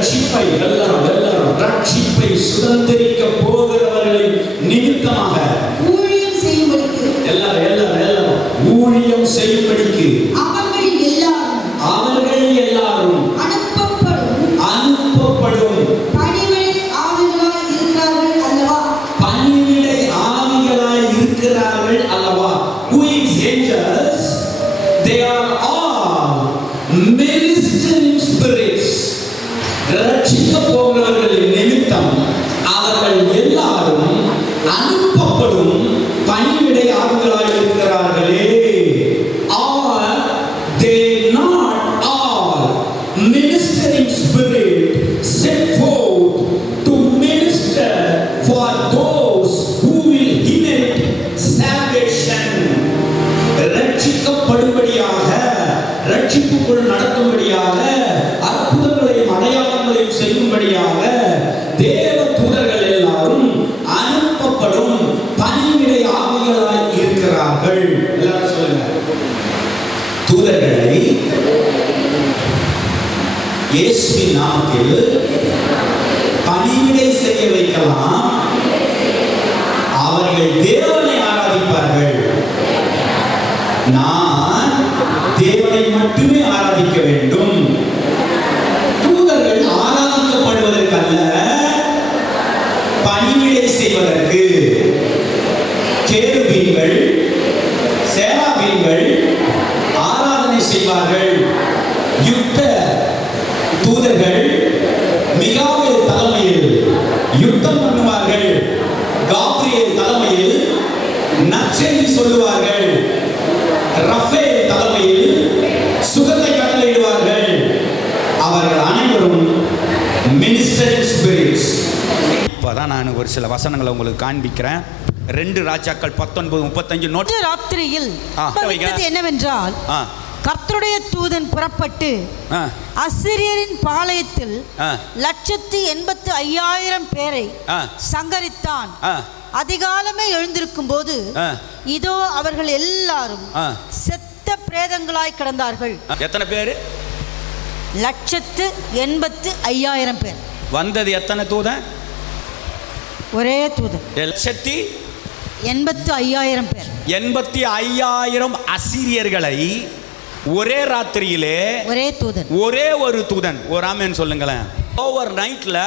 ரட்சிப்பை ரட்சிப்பை சுதந்திரிக்க போகிறவர்களின் நிமித்தமாக ஊழியம் செய்யும்படிக்கு எல்லாரும் ஊழியம் செய்யும்படிக்கு அவர்கள் எல்லாரும் அனுப்பப்படும் பணிவிடை ஆவிகளாய் இருக்கிறார்கள் அல்லவா. Who is angels? They are all ministering spirits. ரட்சிக்க போகிறவர்களின் நிமித்தம் அவர்கள் எல்லாரும் அனுப்பப்படும் பணிவிடை ஆவிகளாய் இருக்கிறார்களே. Are they not all ministering spirit set forth to minister for those who will inherit salvation? ரட்சிக்கப்படும்படியாக, ரட்சிப்புக்குள் நடக்கும்படியாக, அற்புதங்களையும் அடையாளங்களையும் செய்யும்படியாக தேவ தூதர்கள் எல்லாரும் அனுப்பப்படும் பணிவிடை ஆவிகளாய் இருக்கிறார்கள். எல்லாரும் சொல்லுங்க. தூதர்களை இயேசுவின் நாமத்தில் பணிவிடை செய்ய வைக்கலாம். அவர்கள் தேவனை ஆராதிப்பார்கள். நான் தேவனை மட்டுமே ஆராதிக்க வேண்டும். தூதர்கள் ஆராதிக்கப்படுவதற்கல்ல, பணிவிடை செய்வதற்கு. கேருபீன்கள், சேராபீன்கள் ஆராதனை செய்வார்கள். யுத்த தூதர்கள் மிகாவேல் தலைமையில் யுத்தம் பண்ணுவார்கள். காப்ரியேல் தலைமையில் நற்செய்தி சொல்லுவார்கள். ரஃபேல் தலைமையில் சுகத்தை கட்டளையிடுவார்கள். அவர்கள் அனைவரும் மினிஸ்டரிங் ஸ்பிரிட்ஸ். இப்போதான் நான் ஒரு சில வசனங்களை உங்களுக்கு காண்பிக்கிறேன். 2 ராஜாக்கள் 19:35 நோட். ராத்திரியில் என்னவென்றால் கர்த்தருடைய தூதன் புறப்பட்டு அசிரியரின் பாளையத்தில் 185,000 பேரை சங்கரித்தான். அதிகாலமே எழுந்திருக்கும் போது இதோ அவர்கள் எல்லாரும் செத்த பிரேதங்களாய் கிடந்தார்கள். எத்தனை பேர்? 185,000 பேர். வந்தது எத்தனை தூதன்? ஒரே தூதன். 185,000 பேர். 85,000 அசீரியர்களை ஒரே ராத்திரியிலே ஒரே ஒரு தூதன். ஒரு ஆமென் சொல்லுங்களேன். ஓவர் நைட்ல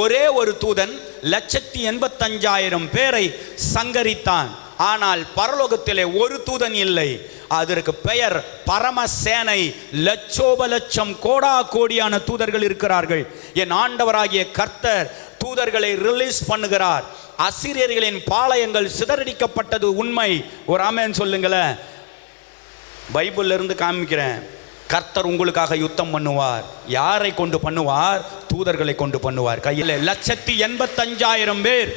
ஒரே ஒரு தூதன் 185,000 பேரை சங்கரித்தான். ஆனால் பரலோகத்திலே ஒரு தூதன் இல்லை. அதற்கு பெயர் பரமசேனை. லட்சோபலட்சம் கோடா கோடியான தூதர்கள் இருக்கிறார்கள். என் ஆண்டவராகிய கர்த்தர் தூதர்களை ரிலீஸ் பண்ணுகிறார். அசீரியர்களின் பாளையங்கள் சிதறடிக்கப்பட்டது உண்மை. ஒரு ஆமென் சொல்லுங்களேன். பைபிள்ல இருந்து காமிக்கிறேன். கர்த்தர் உங்களுக்காக யுத்தம் பண்ணுவார். யாரை கொண்டு பண்ணுவார்? தூதர்களை கொண்டு பண்ணுவார். கையில் 185,000 பேர்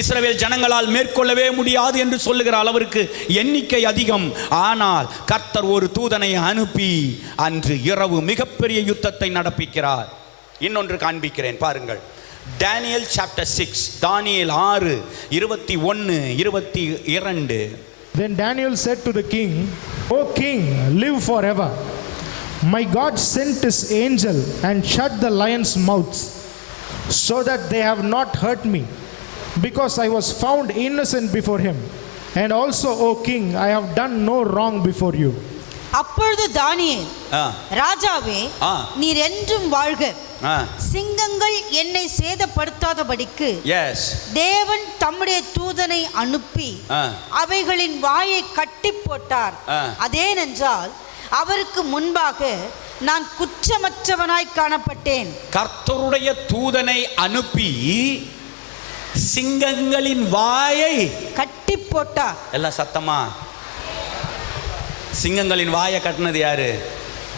இஸ்ரவேல் ஜனங்களால் மேற்கொள்ளவே முடியாது என்று சொல்லுகிற அளவிற்கு எண்ணிக்கை அதிகம். ஆனால் கர்த்தர் ஒரு தூதனை அனுப்பி அன்று இரவு மிகப்பெரிய யுத்தத்தை நடப்பிக்கிறார். இன்னொன்று காண்பிக்கிறேன் பாருங்கள். Daniel chapter 6, Daniel 6:21-22. Then Daniel said to the king, O king, live forever. My God sent his angel and shut the lions' mouths, so that they have not hurt me, because I was found innocent before him. And also, O king, I have done no wrong before you. அப்பொழுது தானியேல், ராஜாவே, நீர் என்றும் வாழ்க. சிங்கங்கள் என்னை சேதப்படுத்தாதபடிக்கு தேவன் தம்முடைய தூதனை அனுப்பி அவைகளின் வாயை கட்டி போட்டார். அதேனென்றால் அவருக்கு முன்பாக நான் குற்றமற்றவனாய் காணப்பட்டேன். கர்த்தருடைய தூதனை அனுப்பி சிங்கங்களின் வாயை கட்டி போட்டார். எல்லாம் சத்தமா. சிங்கங்களின் வாயை கட்டினது யாரு?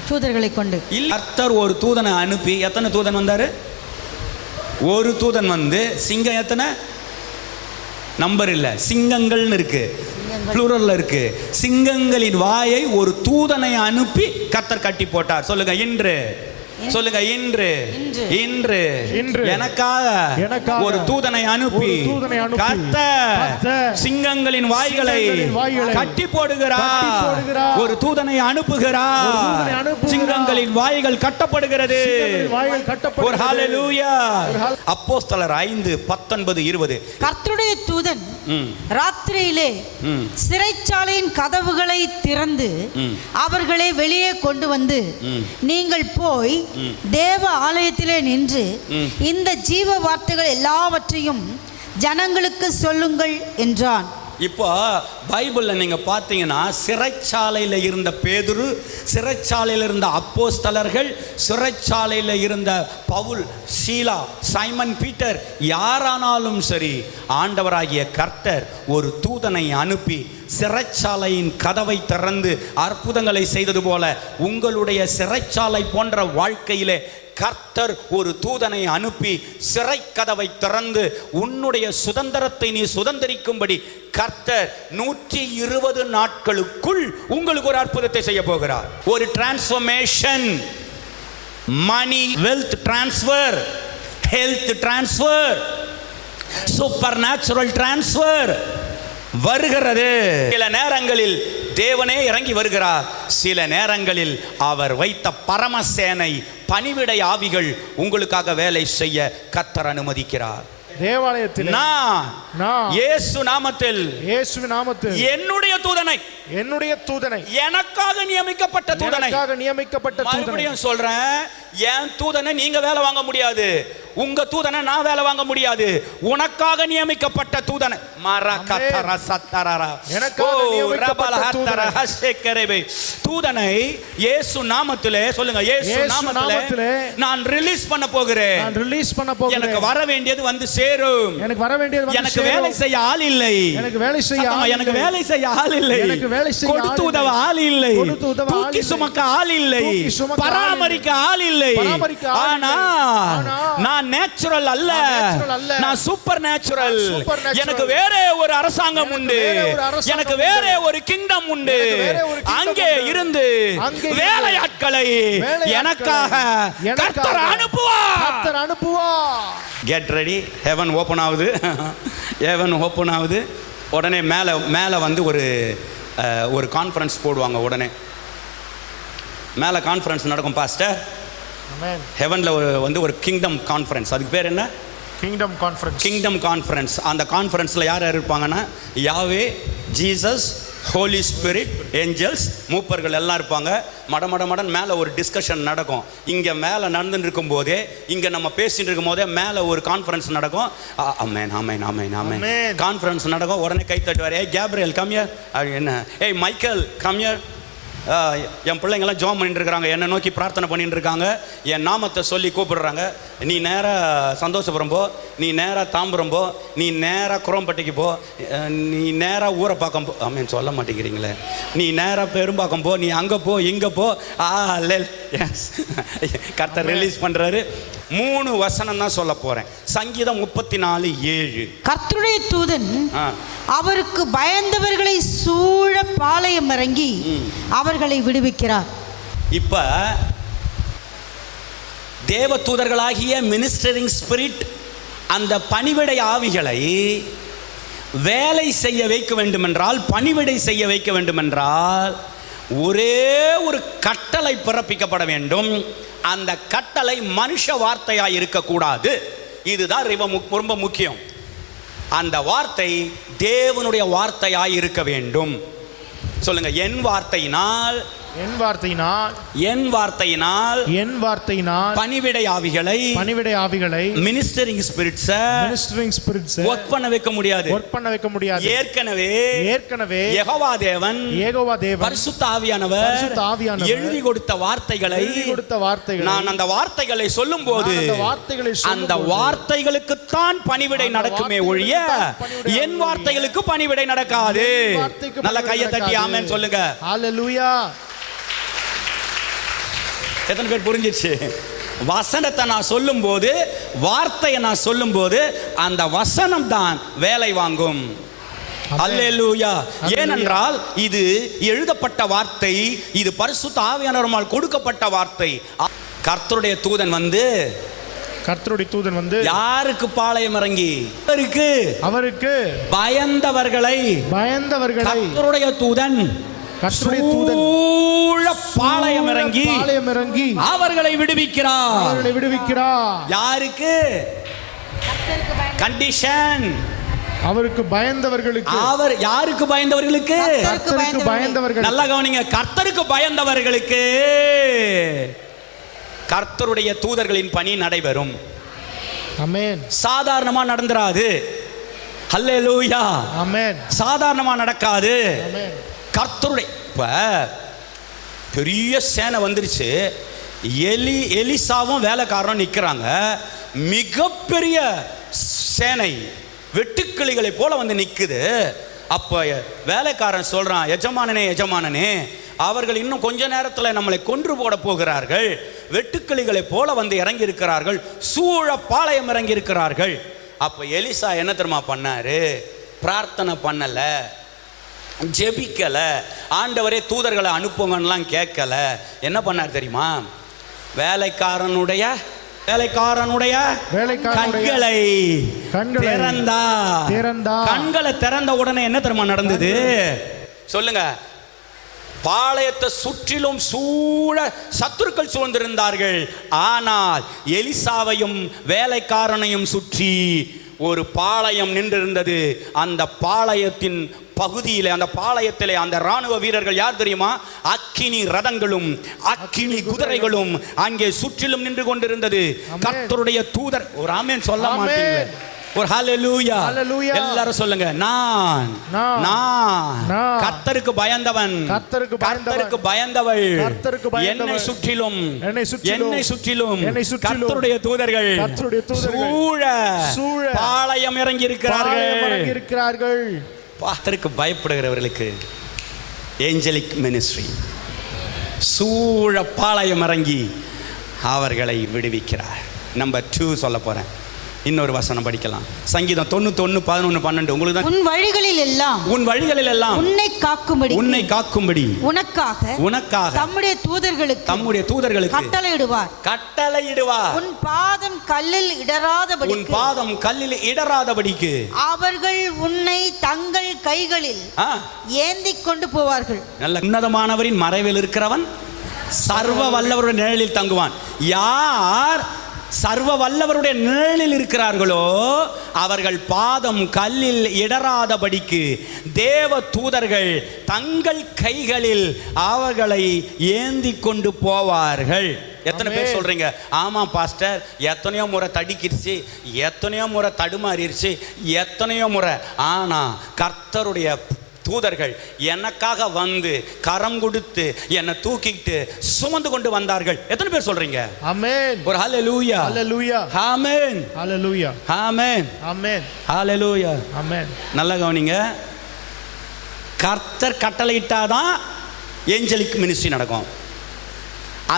தூதர்களை கொண்டு. கர்த்தர் ஒரு தூதனை அனுப்பி, எத்தனை தூதன் வந்தாரு? ஒரு தூதன் வந்து சிங்கம் எத்தனை நம்பர் இல்ல, சிங்கங்கள்னு இருக்கு, ப்ளூரல்ல இருக்கு. சிங்கங்களின் வாயை ஒரு தூதனை அனுப்பி கர்த்தர் கட்டி போட்டார். சொல்லுங்க. இன்று சொல்லுங்க, இன்று இன்று இன்று இன்று எனக்காக ஒரு தூதனை அனுப்பி கர்த்தர் சிங்கங்களின் வாய்களை கட்டி போடுகிறார். ஒரு தூதனை அனுப்புகிறார். சிங்கங்களின் வாய்கள் கட்டப்படுகிறது. ஒரு ஹalleluya. அப்போஸ்தலர் 5:19-20. கர்த்தருடைய தூதன் ராத்திரியிலே சிறைச்சாலையின் கதவுகளை திறந்து அவர்களை வெளியே கொண்டு வந்து, நீங்கள் போய் தேவ ஆலயத்திலே நின்று இந்த ஜீவ வார்த்தைகள் எல்லாவற்றையும் ஜனங்களுக்கு சொல்லுங்கள் என்றான். இப்போ பைபிளில் நீங்கள் பார்த்தீங்கன்னா சிறைச்சாலையில் இருந்த பேதுரு, சிறைச்சாலையில் இருந்த அப்போஸ்தலர்கள், சிறைச்சாலையில் இருந்த பவுல், சீலா, சைமன் பீட்டர், யாரானாலும் சரி, ஆண்டவராகிய கர்த்தர் ஒரு தூதனை அனுப்பி சிறைச்சாலையின் கதவை திறந்து அற்புதங்களை செய்தது போல உங்களுடைய சிறைச்சாலை போன்ற வாழ்க்கையிலே கர்த்தர் ஒரு தூதனை அனுப்பி சிறை கதவை திறந்து உன்னுடைய சுதந்திரத்தை நீ சுதந்திரிக்கும்படி கர்த்தர் 120 நாட்களுக்குள் உங்களுக்கு ஒரு அற்புதத்தை செய்ய போகிறார். ஒரு transformation, money wealth transfer, health transfer, supernatural transfer வருகிறது. சில நேரங்களில் தேவனே இறங்கி வருகிறார். சில நேரங்களில் அவர் வைத்த பரமசேனை பணிவிடை ஆவிகள் உங்களுக்காக வேலை செய்ய கர்த்தர் அனுமதிக்கிறார். தேவாலயத்தில் இயேசுவின் நாமத்தில் என்னுடைய தூதனை எனக்காக நியமிக்கப்பட்ட தூதனை மறுபடியும் சொல்றேன், என் தூதனை நீங்க வேலை வாங்க முடியாது, உங்க தூதனை நான் வேலை வாங்க முடியாது. உனக்காக நியமிக்கப்பட்ட தூதனை தூதனை இயேசு நாமத்திலே, சொல்லுங்க, இயேசு நாமத்திலே நான் ரிலீஸ் பண்ண போகிறேன். எனக்கு வர வேண்டியது வந்து சேரும். எனக்கு வேலை செய்ய ஆள் இல்லை. எனக்கு வேலை செய்ய ஆள் இல்லை. கொடுத்து உதவ ஆள் இல்லை. தூக்கி சுமக்க ஆள் இல்லை. பராமரிக்க ஆள் இல்லை. ஆனா நான் நேச்சுரல் அல்ல, நான் சூப்பர் நேச்சுரல். எனக்கு வேற ஒரு அரசாங்கம் உண்டு, எனக்கு வேற ஒரு கிங்டம் உண்டு. அங்கே இருந்து வேலையாட்களை எனக்காக கர்த்தர் அனுப்புவார். Get ready. ஹெவன் ஓபன் ஆகுது. ஹெவன் ஓபன் ஆகுது. உடனே மேலே வந்து ஒரு கான்ஃபரன்ஸ் போடுவாங்க. உடனே மேலே கான்ஃபரன்ஸ் நடக்கும் பாஸ்டர். ஹெவனில் வந்து ஒரு கிங்டம் கான்ஃபரன்ஸ். அதுக்கு பேர் என்ன? Kingdom conference. அந்த கான்ஃபரன்ஸில் யார் யார் இருப்பாங்கன்னா, யாவே, ஜீசஸ், ஹோலி ஸ்பிரிட், ஏஞ்சல்ஸ், மூப்பர்கள் எல்லாம் இருப்பாங்க. மடன் மேலே ஒரு டிஸ்கஷன் நடக்கும். இங்கே மேலே நடந்துட்டு இருக்கும் போதே, இங்கே நம்ம பேசிட்டு இருக்கும் போதே மேலே ஒரு கான்ஃபரன்ஸ் நடக்கும். ஆமென் ஆமென் ஆமென் ஆமென் கான்ஃபரன்ஸ் நடக்கும். உடனே கை தட்டுவார். ஏய் கேப்ரியல் கம்யர். என்ன? ஏய் மைக்கேல் கம்யர். என் பிள்ளைங்கள்லாம் ஜோம் பண்ணிட்டு இருக்கிறாங்க, என்னை நோக்கி பிரார்த்தனை பண்ணிட்டு இருக்காங்க, என் நாமத்தை சொல்லி கூப்பிடுறாங்க. நீ நேராக சந்தோஷபுரம் போ, நீ நேராக தாம்பரம் போ, நீ நேராக குரோம்பட்டிக்கு போ, நீ நேராக ஊரை பார்க்க போ. ஆமேன் சொல்ல மாட்டேங்கிறீங்களே. நீ நேராக பெரும்பாக்கம் போ, நீ அங்கே போ, இங்கே போ. கர்த்தர் ரிலீஸ் பண்ணுறாரு. 3 வசனம் தான் சொல்ல போறேன். சங்கீதம் 34:7. கர்த்தருடைய தூதன் அவருக்கு பயந்தவர்களை சூழ பாளையம் இறங்கி அவர்களை விடுவிக்கிறார். இப்ப தேவ தூதர்களாகிய மினிஸ்டரிங் ஸ்பிரிட் அந்த பணிவிடை ஆவிகளை வேலை செய்ய வைக்க வேண்டுமென்றால், பணிவிடை செய்ய வைக்க வேண்டுமென்றால் ஒரே ஒரு கட்டளை பிறப்பிக்கப்பட வேண்டும். அந்த கட்டளை மனுஷ வார்த்தையாய் இருக்கக்கூடாது. இதுதான் ரொம்ப முக்கியம். அந்த வார்த்தை தேவனுடைய வார்த்தையாய் இருக்க வேண்டும். சொல்லுங்க, என் வார்த்தையினால் பணிவிடை ஆவிகளை மினிஸ்டரிங் ஸ்பிரிட்ஸ் வொர்க் பண்ண வைக்க முடியாது. ஏற்கனவே யெகோவா தேவன் பரிசுத்த ஆவியானவர் எழுதி கொடுத்த வார்த்தைகளை நான் அந்த வார்த்தைகளை சொல்லும்போது அந்த வார்த்தைகளுக்கு தான் பணிவிடை நடக்குமே ஒழிய என் வார்த்தைகளுக்கு பணிவிடை நடக்காது. நல்ல கையை தட்டி ஆமென் சொல்லுங்க. ஹalleluya. எத்தனை பேர் புரிஞ்சிச்சு? வசனத்தை நான் சொல்லும்போது, வார்த்தையை நான் சொல்லும்போது அந்த வசனம் தான் வேலை வாங்கும். அல்லேலூயா. ஏனென்றால் இது எழுதப்பட்ட வார்த்தை, இது பரிசுத்த ஆவியானவரால் கொடுக்கப்பட்ட வார்த்தை. கர்த்தருடைய தூதன் வந்து கர்த்தருடைய தூதன் வந்து யாருக்கு பாளையம் இறங்கி அவருக்கு பயந்தவர்களை கர்த்தருடைய தூதன் சூழ பாளையம் இறங்கி அவர்களை விடுவிக்கிறார். யாருக்கு? கண்டிஷன். அவருக்கு பயந்தவர்களுக்கு. அவர் யாருக்கு பயந்தவர்களுக்கு? கர்த்தருக்கு பயந்தவர்கள். நல்லா கவனிங்க, கர்த்தருக்கு பயந்தவர்களுக்கு கர்த்தருடைய தூதர்களின் பணி நடைபெறும். ஆமென். சாதாரணமா நடந்துராது. ஹல்லேலூயா. ஆமென். சாதாரணமா நடக்காது. ஆமென். கர்த்தருடைய இப்ப பெரிய சேனை வந்துருச்சு. எலிசாவும் வேலைக்காரனும் நிற்கிறாங்க. மிகப்பெரிய சேனை வெட்டுக்கிளிகளை போல வந்து நிற்குது. அப்போ வேலைக்காரன் சொல்றான், எஜமானனே அவர்கள் இன்னும் கொஞ்ச நேரத்தில் நம்மளை கொன்று போட போகிறார்கள். வெட்டுக்கிளிகளை போல வந்து இறங்கி இருக்கிறார்கள், சூழ பாளையம் இறங்கி இருக்கிறார்கள். அப்போ எலிசா என்ன தெரியுமா பண்ணாரு? பிரார்த்தனை பண்ணல, ஜெபிக்கல, ஆண்டவரே தூதர்களை அனுப்புங்கலாம் கேட்கல. என்ன பண்ணார் தெரியுமா? வேலைக்காரனுடைய கண்களை திறந்தா. கண்களை திறந்த உடனே என்ன தெரியுமா நடந்தது? சொல்லுங்க. பாளையத்தை சுற்றிலும் சூழ சத்துருக்கள் சூழ்ந்திருந்தார்கள். ஆனால் எலிசாவையும் வேலைக்காரனையும் சுற்றி ஒரு பாளையம் நின்றிருந்தது. அந்த பாளையத்தின் பகுதியிலே, அந்த பாளையத்திலே அந்த ராணுவ வீரர்கள் யார் தெரியுமா? அக்கினி ரதங்களும் அக்கினி குதிரைகளும் அங்கே சுற்றிலும் நின்று கொண்டிருந்தது. கர்த்தருடைய தூதர். ஒரு ஆமென் சொல்ல மாட்டீங்க? ஒரு ஹல்லேலூயா. எல்லாரும் சொல்லுங்க. நான் கர்த்தருக்கு பயந்தவன், கர்த்தருக்கு பயந்தவள். என்னை சுற்றிலும் கர்த்தருடைய தூதர்கள் சூழ பாளையம் இறங்கி இருக்கிறார்கள். கர்த்தருக்கு பயப்படுகிறவர்களுக்கு ஏஞ்சலிக் மினிஸ்ட்ரி சூழ பாளையம் இறங்கி அவர்களை விடுவிக்கிறார். நம்பர் 2 சொல்ல போறேன். இன்னொரு வசனம் படிக்கலாம். சங்கீதம் 91, 11, 12. உங்களுக்கு தான். உன் வழிகளில் எல்லாம் உன்னை காக்கும்படி உனக்காக தம்முடைய தூதர்களுக்கு கட்டளையிடுவார். உன் பாதம் கல்லில் இடராதபடிக்கு அவர்கள் உன்னை தங்கள் கைகளில் ஏந்திக் கொண்டு போவார்கள். நல்ல உன்னதமானவரின் மறைவில் இருக்கிறவன் சர்வ வல்லவருடைய நிழலில் தங்குவான். யார் சர்வ வல்லவருடைய நிழலில் இருக்கிறார்களோ அவர்கள் பாதம் கல்லில் இடராதபடிக்கு தேவ தூதர்கள் தங்கள் கைகளில் அவர்களை ஏந்தி கொண்டு போவார்கள். எத்தனை பேர் சொல்றீங்க? ஆமா பாஸ்டர், எத்தனையோ முறை தடிக்கிடுச்சு, எத்தனையோ முறை தடுமாறிடுச்சு, எத்தனையோ முறை. ஆனா கர்த்தருடைய தூதர்கள் எனக்காக வந்து கரம் கொடுத்து என்னை தூக்கிட்டு சுமந்து கொண்டு வந்தார்கள். எத்தனை பேர் சொல்றீங்க? ஆமென். ஒரு ஹல்லேலூயா. ஹல்லேலூயா. ஆமென். ஹல்லேலூயா. ஆமென். ஆமென். ஹல்லேலூயா. ஆமென். நல்லா கவனிங்க. கர்த்தர் கட்டளையிட்டாதான் ஏஞ்சலிக் மினிஸ்ட்ரி நடக்கும்.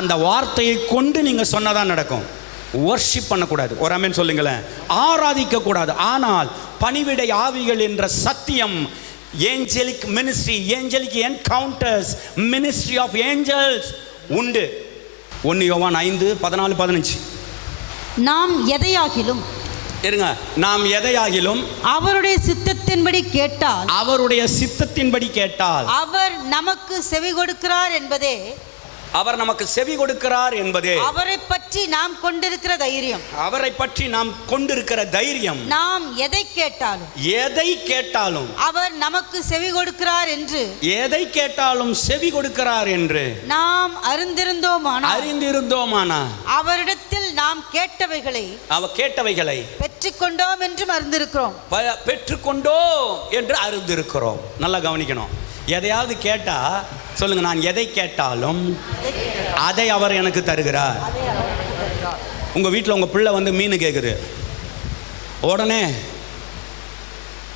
அந்த வார்த்தையை கொண்டு நீங்க சொன்னதான் நடக்கும். வர்ஷிப் பண்ணக்கூடாது. ஒரு ஆமென் சொல்லுங்களேன். ஆராதிக்க கூடாது. ஆனால் பணிவிடை ஆவிகள் என்ற சத்தியம், angelic ministry, angelic encounters, ministry of angels உண்டு. 1 யோவான் 5, 14, 15. நாம் எதையாகிலும் அவருடைய சித்தத்தின்படி கேட்டால் அவர் நமக்கு செவி கொடுக்கிறார் என்பதே அவரை பற்றி நாம் கொண்டிருக்கிற தைரியம். நாம் எதை கேட்டாலும் அவர் நமக்கு செவி கொடுக்கிறார் என்று நாம் அறிந்திருந்தோமானா அவரிடத்தில் நாம் கேட்டவைகளை பெற்றுக்கொண்டோம் என்று அறிந்திருக்கிறோம். நல்லா கவனிக்கணும். எதையாவது கேட்டா சொல்லுங்க, நான் எதை கேட்டாலும் அதை அவர் எனக்கு தருகிறார். உங்க வீட்டில் உங்க பிள்ளை வந்து மீன் கேட்குது, உடனே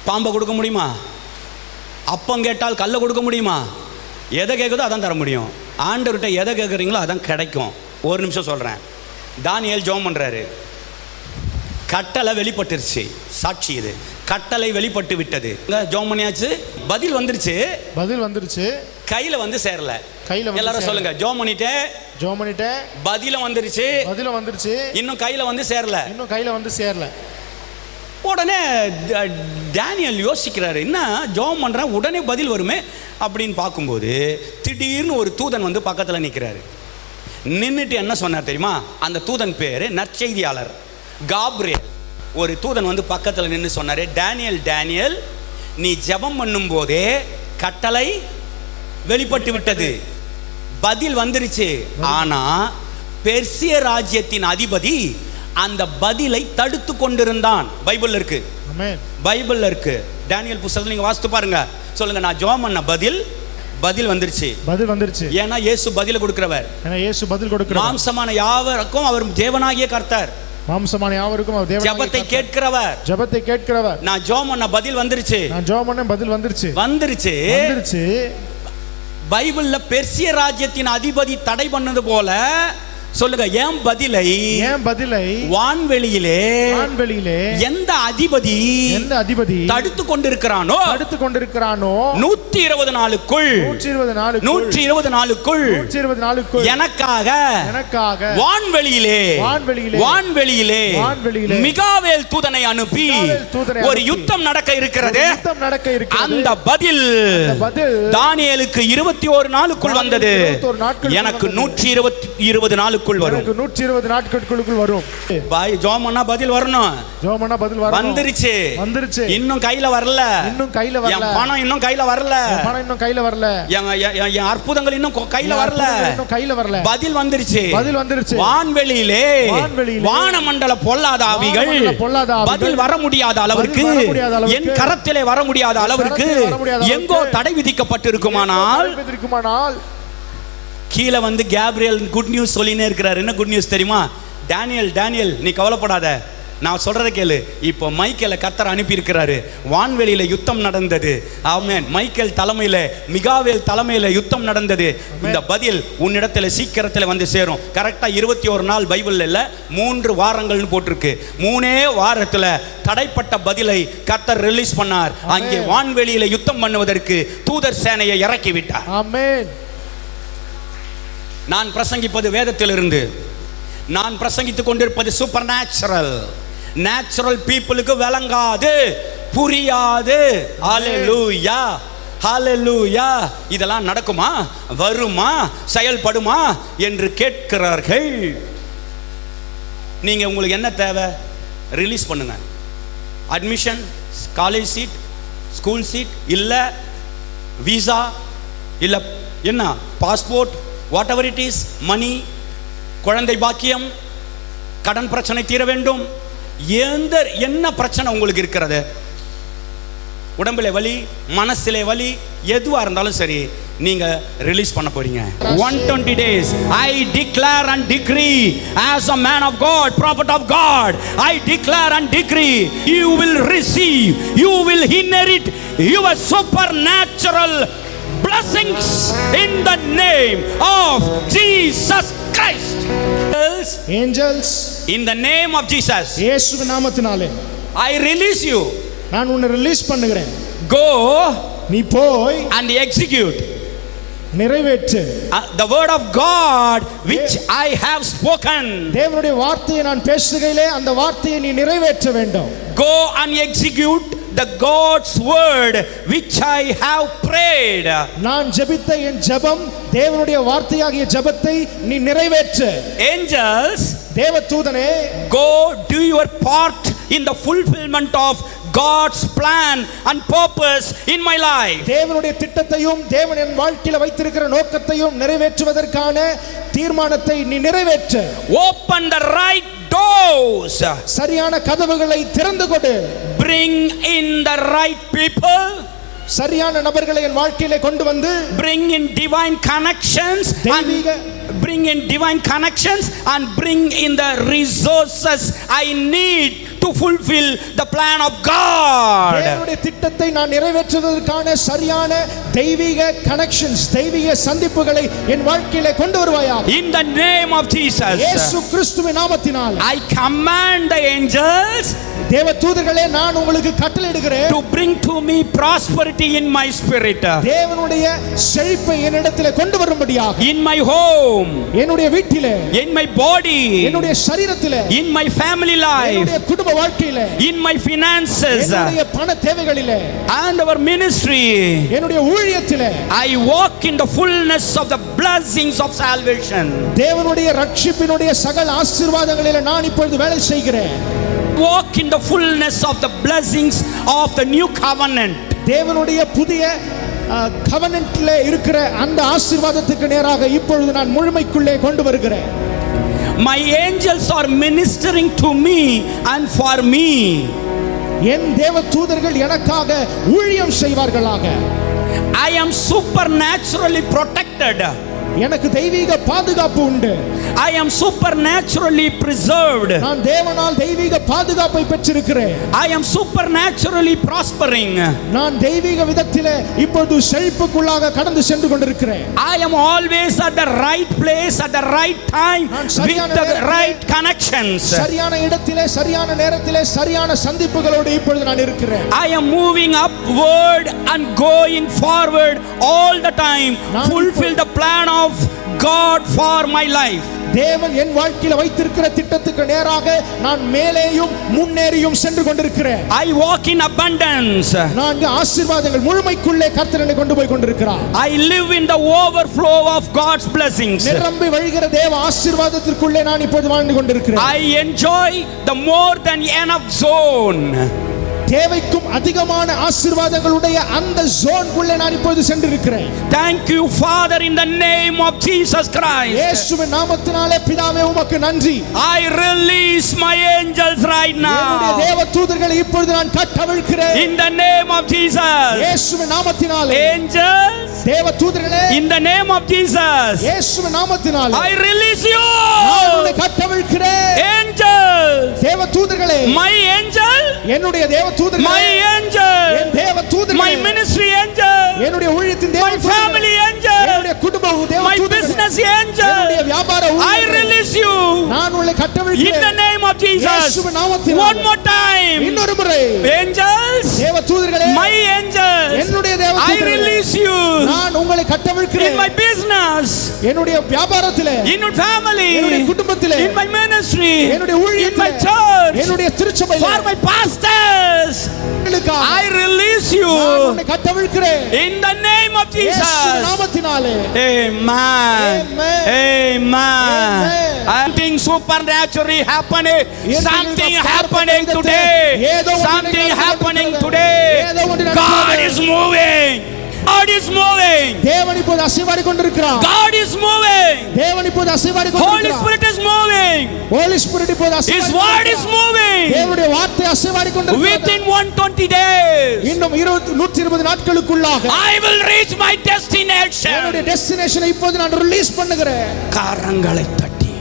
பாம்பை கொடுக்க முடியுமா? அப்பம் கேட்டால் கல்லை கொடுக்க முடியுமா? எதை கேட்குதோ அதான் தர முடியும். ஆண்டவர்கிட்ட எதை கேட்குறீங்களோ அதான் கிடைக்கும். ஒரு நிமிஷம் சொல்கிறேன். தானியேல் ஜெபம் பண்ணுறாரு. கட்டளை வெளிப்பட்டுருச்சு. சாட்சி இது. கட்டளை வெளிப்பட்டு விட்டது. ஜெபம் பண்ணியாச்சு, பதில் வந்துருச்சு. கையில வந்து சேரல. கையில வந்து எல்லாரும் சொல்லுங்க, ஜோம் பண்ணிட்டேன், ஜெபம் பண்ணிட்டேன், பதிலும் வந்துருச்சு, பதிலும் வந்துருச்சு, இன்னும் கையில வந்து சேரல. இன்னும் கையில வந்து சேரல. உடனே டேனியல் யோசிக்கிறாரு, என்ன ஜோம் பண்றேன் உடனே பதில் வருமே அப்படின்னு பார்க்கும்போது திடீர்னு ஒரு தூதன் வந்து பக்கத்தில் நிற்கிறாரு. நின்றுட்டு என்ன சொன்னார் தெரியுமா? அந்த தூதன் பேர் நற்செய்தியாளர் காப்ரியேல். ஒரு தூதன் வந்து பக்கத்தில் நின்று சொன்னார், டேனியல் டேனியல், நீ ஜெபம் பண்ணும் போதே கட்டளை வெளிப்பட்டு விட்டது, பதில் வந்துருச்சு. ஆனா பெர்சிய ராஜ்யத்தின் அதிபதி அந்த பதிலை தடுத்து கொண்டிருந்தான். பைபிள்ல இருக்கு, பைபிள்ல இருக்கு. டேனியல் புத்தகத்தில் நீங்க வாசித்து பாருங்க. சொல்லுங்க, நான் ஜெபம் பண்ண பதில் வந்துருச்சு, பதில் வந்துருச்சு. ஏன்னா இயேசு பதில் கொடுக்கிறவர், ஏன்னா இயேசு பதில் கொடுக்கிறவர். மாம்சமான யாவருக்கும் அவர் தேவனாகிய கர்த்தர், மாம்சமான யாவருக்கும் அவர் தேவனாகிய ஜெபத்தை கேட்கிறவர், ஜெபத்தை கேட்கிறவர். நான் ஜெபம் பண்ண பதில் வந்துருச்சு, நான் ஜெபம் பண்ண பதில் வந்துருச்சு, வந்துருச்சு. பைபிள்ல பெர்சிய ராஜ்யத்தின் அதிபதி தடை பண்ணது போல சொல்லுங்க, ஏன் பதிலை வான்வெளியிலே எந்த அதிபதி தடுத்து கொண்டிருக்கிறானோ 120 நாளுக்குள் எனக்காக வான்வெளியிலே மிகாவேல் தூதனை அனுப்பி ஒரு யுத்தம் நடக்க இருக்கிறது. அந்த பதில் தானியேலுக்கு 21 நாளுக்குள் வந்தது, எனக்கு 120 நாளுக்குள் வரும். 120 நாட்களுக்குள் வரும். பாய் ஜோமனா பதில் வரணும், ஜோமனா பதில் வரணும். வந்துருச்சு, இன்னும் கையில வரல, என் பணம் இன்னும் கையில வரல, என் அற்புதங்கள் இன்னும் கையில வரல, பதில் வந்துருச்சு. வான்வெளியிலே வானமண்டல பொல்லாத ஆவிகள் பதில் வர முடியாத அளவிற்கு, என் கரத்திலே வர முடியாத அளவிற்கு எங்கோ தடை விதிக்கப்பட்டிருக்குமானால் கீழே வந்து கேப்ரியல் குட் நியூஸ் சொல்லினே இருக்கிறார். என்ன குட் நியூஸ் தெரியுமா? டேனியல் நீ கவலைப்படாத, நான் சொல்றதை கேளு. இப்போ மைக்கேலை கர்த்தர் அனுப்பி இருக்கிறாரு. வான்வெளியில யுத்தம் நடந்தது. ஆமென். மைக்கேல் தலைமையில, மிகாவேல் தலைமையில யுத்தம் நடந்தது. இந்த பதில் உன்னிடத்துல சீக்கிரத்துல வந்து சேரும். கரெக்டா 21 நாள் பைபிள்ல இல்ல, 3 வாரங்கள்னு போட்டிருக்கு. 3 வாரத்துல தடைப்பட்ட பதிலை கர்த்தர் ரிலீஸ் பண்ணார். அங்கே வான்வெளியில யுத்தம் பண்ணுவதற்கு தூதர் சேனையை இறக்கி விட்டார். ஆமென். நான் பிரசங்கிப்பது வேதத்திலிருந்து, நான் பிரசங்கித்துக் கொண்டிருப்பது சூப்பர் நேச்சுரல் பீப்புளுக்கு விளங்காது, புரியாது. ஹல்லேலூயா, ஹல்லேலூயா. இதெல்லாம் நடக்குமா, வருமா, செயல்படுமா என்று கேட்கிறார்கள். நீங்க உங்களுக்கு என்ன தேவை? ரிலீஸ் பண்ணுங்க. Admission, college seat, school seat, இல்ல விசா, இல்ல என்ன passport, whatever it is, money, குழந்தை பாக்கியம், கடன் பிரச்சனை தீர வேண்டும், என்ன பிரச்சனை உங்களுக்கு இருக்கிறது, உடம்பிலே வலி, மனசிலே வலி, எதுவா இருந்தாலும் சரி, நீங்க ரிலீஸ் பண்ண போறீங்க. 120 days I declare and decree as a man of God, prophet of God, I declare and decree you will receive, you will inherit your supernatural blessings in the name of Jesus Christ. Angels, in the name of Jesus, இயேசுவின் நாமத்தினாலே I release you, நான் உன்னை release பண்ணுகிறேன். Go, நீ போய் and execute, நிறைவேற்று the word of God which I have spoken. தேவனுடைய வார்த்தையை நான் பேசுகையிலே அந்த வார்த்தையை நீ நிறைவேற்ற வேண்டும். Go and execute the God's word which I have prayed. நான் ஜெபித்த என் ஜெபம், தேவனுடைய வார்த்தையாகிய ஜெபத்தை நீ நிறைவேற்று. Angels, தேவதூதனே, go do your part in the fulfillment of God's plan and purpose in my life. தேவனுடைய திட்டத்தையும் தேவன் என் வாழ்க்கையில் வைத்திருக்கிற நோக்கத்தையும் நிறைவேற்றுவதற்கான தீர்மானத்தை நீ நிறைவேற்று. Open the right doors, சரியான கதவுகளை திறந்து கொடு. Bring in the right people, சரியான நபர்களை என் வாழ்க்கையிலே கொண்டு வந்து. Bring in divine connections, bring in divine connections and bring in the resources I need to fulfill the plan of God. தேவனுடைய திட்டத்தை நான் நிறைவேற்றுவதற்கான சரியான தெய்வீக கனெக்ஷன்ஸ், தெய்வீக சந்திப்புகளை என் வாழ்க்கையிலே கொண்டு வருவாயாக. In the name of Jesus. இயேசு கிறிஸ்துவின் நாமத்தினாலே I command the angels தேவ தூதர்களே, நான் உங்களுக்கு கட்டளையிடுகிறேன் to bring to me prosperity in my spirit. தேவனுடைய செழிப்பை என்னிடத்திலே கொண்டு வரும்படியாக. In my home, என்னுடைய வீட்டிலே, in my body, என்னுடைய சரீரத்திலே, in my family life, என்னுடைய குடும்ப வாழ்க்கையிலே, in my finances, என்னுடைய பண தேவைகளிலே, and our ministry. என்னுடைய ஊழியத்திலே I walk in the fullness of the blessings of salvation. தேவனுடைய ரட்சிப்பினுடைய சகல ஆசீர்வாதங்களிலே நான் இப்பொழுது வேலை செய்கிறேன். Walk in the fullness of the blessings of the new covenant. தேவனுடைய புதிய கவனன்ட்ல இருக்கிற அந்த ஆசீர்வாதத்துக்கு நேராக இப்பொழுது நான் முழுமைக்குள்ளே கொண்டு வருகிறேன். My angels are ministering to me and for me. என் தேவ தூதர்கள் எனக்காக ஊழியம் செய்வார்களாக. I am supernaturally protected. எனக்கு தெய்வீக பாதுகாப்பு உண்டு. I am supernaturally preserved. நான் தேவனால் தெய்வீக பாதுகாப்பை பெற்றிருக்கிறேன். I am supernaturally prospering. நான் தெய்வீக விதத்திலே இப்பொழுது செழிப்புக்குள்ளாக கடந்து சென்று கொண்டிருக்கிறேன். I am always at the right place at the right time with the right connections. சரியான இடத்திலே சரியான நேரத்திலே சரியான சந்திப்புகளோடு இப்பொழுது நான் இருக்கிறேன். I am moving upward and going forward all the time. Fulfill the plan of God for my life. தேவன் என் வாழ்க்கையில வைத்திருக்கிற திட்டத்துக்கு நேராக நான் மேலேயும் முன்னேறியும் சென்று கொண்டிருக்கிறேன். I walk in abundance. நான் ஆசீர்வாதங்கள் முழுமைக்குள்ளே கர்த்தர் என்னை கொண்டு போய் கொண்டிருக்கிறார். I live in the overflow of God's blessings. நிரம்பி வழிகிற தேவ ஆசீர்வாதத்திற்குள்ளே நான் இப்போது வாழ்ந்து கொண்டிருக்கிறேன். I enjoy the more than enough zone. தேவைக்கும் அதிகமான ஆசீர்வாதங்களுடைய அந்த ஜோனுக்குள்ளே நான் இப்போது சென்றிருக்கிறேன். Thank you Father in the name of Jesus Christ. இயேசுவின் நாமத்தினாலே பிதாவே உமக்கு நன்றி. I release my angels right now. என்னுடைய தேவ தூதர்களை இப்பொழுது நான் கட்டவிழ்க்கிறேன். In the name of Jesus. இயேசுவின் நாமத்தினாலே angels தேவ தூதர்களே, in the name of Jesus. இயேசுவின் நாமத்தினாலே I release you. நான் உன்னை கட்டவிழ்க்கிறேன். angels தேவ தூதர்களே, my angel, என்னுடைய தேவ தூதர்களே, my angel, என் தேவ தூதர்களே, my ministry angel, என்னுடைய ஊழியத்தின் தேவ my family angel, என்னுடைய குடும்ப தேவ my தூதர்களே, business angel, என்னுடைய வியாபார I ஊழியர்களே, release you. நான் உன்னை கட்டவிழ்க்கிறேன். In the name of Jesus. இயேசுவின் நாமத்தினாலே One more time. இன்னொரு முறை angels, தேவ தூதர்களே, my angels, என்னுடைய தேவ I தூதர்களே, release you. நான் உங்களை கட்டவிழ்க்கிறேன். In my business, என்னுடைய வியாபாரத்திலே, in your family, என்னுடைய குடும்பத்திலே, in my ministry, என்னுடைய in ஊழியத்திலே, my church, என்னுடைய திருச்சபையிலே, for my pastors, I release you. நான் உன்னை கட்டவிழ்க்கிறேன். In the name of Jesus. இயேசுவின் நாமத்தினாலே. Amen. Amen. Amen. Amen. Something supernaturally happening. Something happening today. Something happening today. God is moving. God is moving. தேவன் இப்போது அசைவாடி கொண்டிருக்கிறார். God is moving. தேவன் இப்போது அசைவாடி Holy கொண்டிருக்கிறார். Spirit is moving. Holy Spirit இப்போது His அசைவாடி word is கொண்டிருக்கிறார். moving. தேவனுடைய வார்த்தை அசைவாடி கொண்டிருக்கிறது. Within 120 days, இன்னும் 120 நாட்களுக்குள்ளாக I will reach my destination. என்னுடைய டெஸ்டினேஷனை இப்போது நான் ரிலீஸ் பண்ணுகிறேன். கரங்களை தட்டி